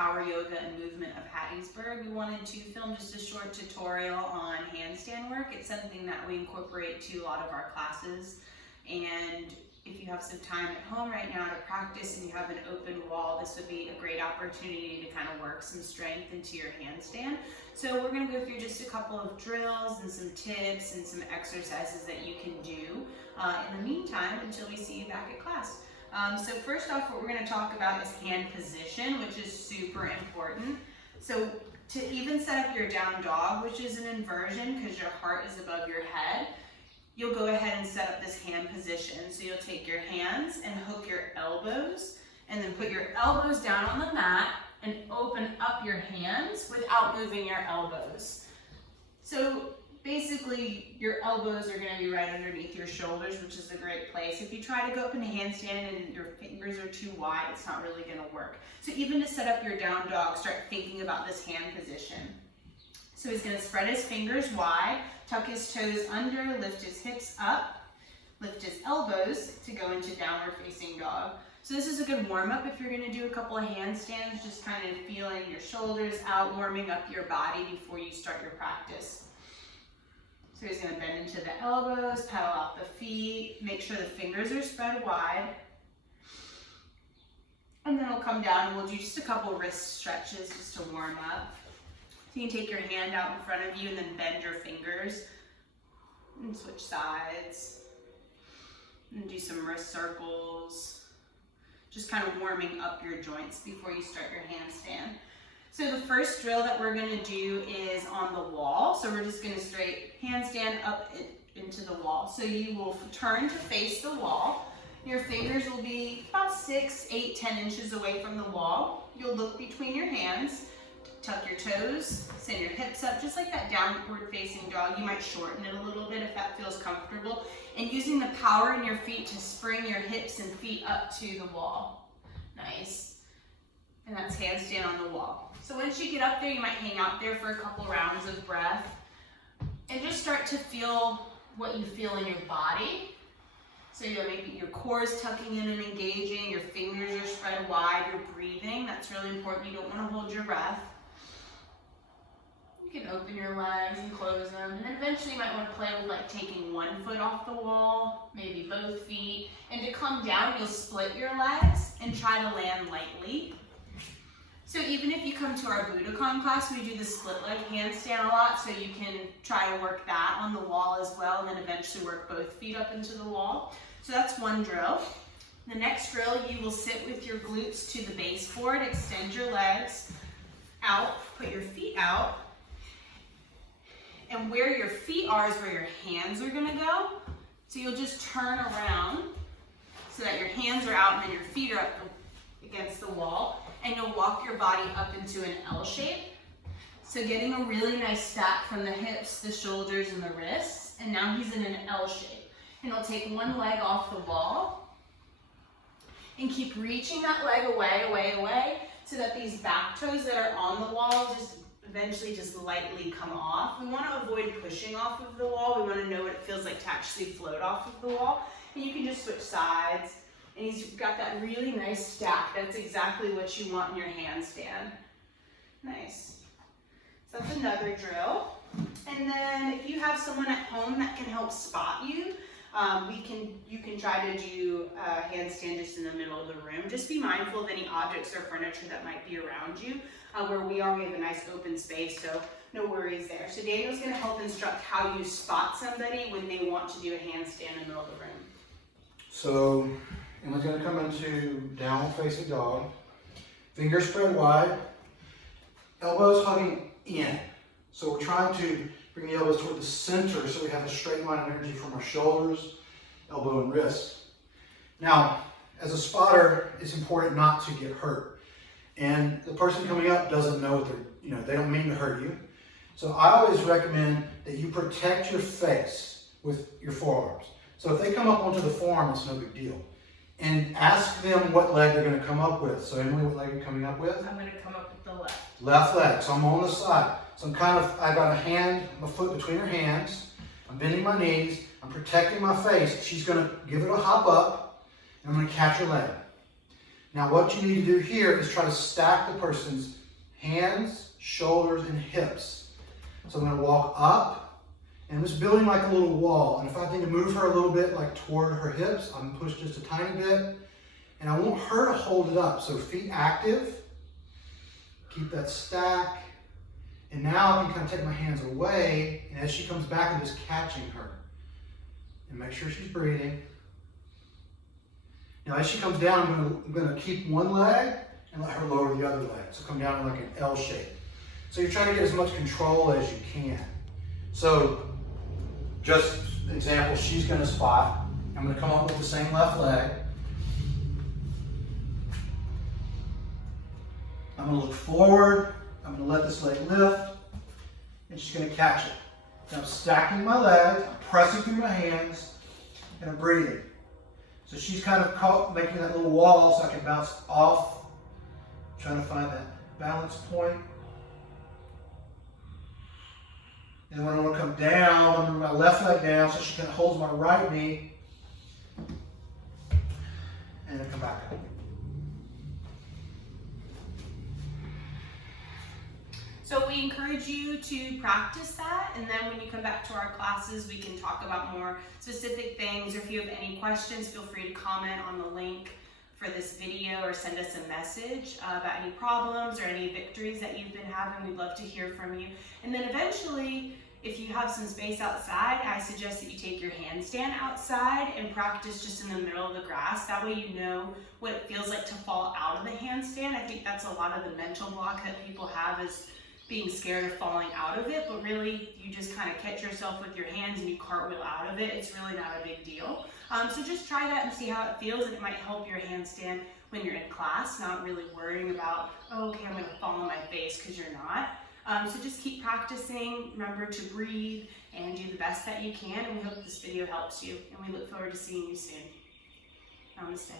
power yoga and movement of Hattiesburg, we wanted to film just a short tutorial on handstand work. It's something that we incorporate to a lot of our classes, and if you have some time at home right now to practice and you have an open wall, this would be a great opportunity to kind of work some strength into your handstand. So we're going to go through just a couple of drills and some tips and some exercises that you can do in the meantime until we see you back at class. So first off, what we're going to talk about is hand position, which is super important. So to even set up your down dog, which is an inversion because your heart is above your head, you'll go ahead and set up this hand position. So you'll take your hands and hook your elbows and then put your elbows down on the mat and open up your hands without moving your elbows. So basically your elbows are going to be right underneath your shoulders, which is a great place. If you try to go up in a handstand and your fingers are too wide, it's not really going to work. So even to set up your down dog, start thinking about this hand position. So he's going to spread his fingers wide, tuck his toes under, lift his hips up, lift his elbows to go into downward facing dog. So this is a good warm up if you're going to do a couple of handstands, just kind of feeling your shoulders out, warming up your body before you start your practice. So he's going to bend into the elbows, pedal out the feet, make sure the fingers are spread wide. And then we'll come down and we'll do just a couple wrist stretches just to warm up. So you can take your hand out in front of you and then bend your fingers and switch sides and do some wrist circles, just kind of warming up your joints before you start your handstand. So the first drill that we're going to do is on the wall. So we're just going to straight handstand up into the wall. So you will turn to face the wall. Your fingers will be about 6, 8, 10 inches away from the wall. You'll look between your hands. Tuck your toes, send your hips up, just like that downward facing dog. You might shorten it a little bit if that feels comfortable. And using the power in your feet to spring your hips and feet up to the wall. Nice. And that's handstand on the wall. So once you get up there, you might hang out there for a couple rounds of breath. And just start to feel what you feel in your body. So maybe your core is tucking in and engaging, your fingers are spread wide, you're breathing. That's really important. You don't want to hold your breath. You can open your legs and close them, and then eventually you might want to play with like taking one foot off the wall, maybe both feet, and to come down you'll split your legs and try to land lightly. So even if you come to our Budokan class, we do the split leg handstand a lot, so you can try to work that on the wall as well, and then eventually work both feet up into the wall. So that's one drill. The next drill, you will sit with your glutes to the baseboard, extend your legs out, put your feet out. And where your feet are is where your hands are gonna go. So you'll just turn around so that your hands are out and then your feet are up against the wall. And you'll walk your body up into an L shape. So getting a really nice stack from the hips, the shoulders, and the wrists. And now he's in an L shape. And he'll take one leg off the wall and keep reaching that leg away, away, away, so that these back toes that are on the wall just eventually just lightly come off. We want to avoid pushing off of the wall. We want to know what it feels like to actually float off of the wall. And you can just switch sides. And he's got that really nice stack. That's exactly what you want in your handstand. Nice. So that's another drill. And then if you have someone at home that can help spot you, you can try to do a handstand just in the middle of the room. Just be mindful of any objects or furniture that might be around you. Where we are, we have a nice open space, so no worries there. So Daniel's going to help instruct how you spot somebody when they want to do a handstand in the middle of the room. So Emily's going to come into downward facing dog, fingers spread wide, elbows hugging in. So we're trying to bring the elbows toward the center so we have a straight line of energy from our shoulders, elbow, and wrist. Now, as a spotter, it's important not to get hurt. And the person coming up doesn't know what they don't mean to hurt you. So I always recommend that you protect your face with your forearms. So if they come up onto the forearm, it's no big deal. And ask them what leg they're going to come up with. So Emily, what leg are you coming up with? I'm going to come up with the left. Left leg. So I'm on the side. So I've got my foot between her hands. I'm bending my knees. I'm protecting my face. She's going to give it a hop up. And I'm going to catch her leg. Now what you need to do here is try to stack the person's hands, shoulders, and hips. So I'm going to walk up, and I'm just building like a little wall. And if I need to move her a little bit, like toward her hips, I'm going to push just a tiny bit. And I want her to hold it up. So feet active, keep that stack. And now I can kind of take my hands away, and as she comes back, I'm just catching her. And make sure she's breathing. Now as she comes down, I'm going to keep one leg and let her lower the other leg. So come down in like an L shape. So you're trying to get as much control as you can. So just an example, she's going to spot. I'm going to come up with the same left leg. I'm going to look forward. I'm going to let this leg lift. And she's going to catch it. Now I'm stacking my legs, I'm pressing through my hands, and I'm breathing. So she's kind of making that little wall so I can bounce off, trying to find that balance point. And when I want to come down, I'm moving my left leg down so she kind of holds my right knee. And then come back up. So we encourage you to practice that, and then when you come back to our classes, we can talk about more specific things. Or if you have any questions, feel free to comment on the link for this video or send us a message about any problems or any victories that you've been having. We'd love to hear from you. And then eventually, if you have some space outside, I suggest that you take your handstand outside and practice just in the middle of the grass. That way you know what it feels like to fall out of the handstand. I think that's a lot of the mental block that people have, is being scared of falling out of it, but really you just kind of catch yourself with your hands and you cartwheel out of it. It's really not a big deal. So just try that and see how it feels, and it might help your handstand when you're in class, not really worrying about, oh, okay, I'm going to fall on my face, because you're not. So just keep practicing, remember to breathe, and do the best that you can, and we hope this video helps you, and we look forward to seeing you soon. Namaste.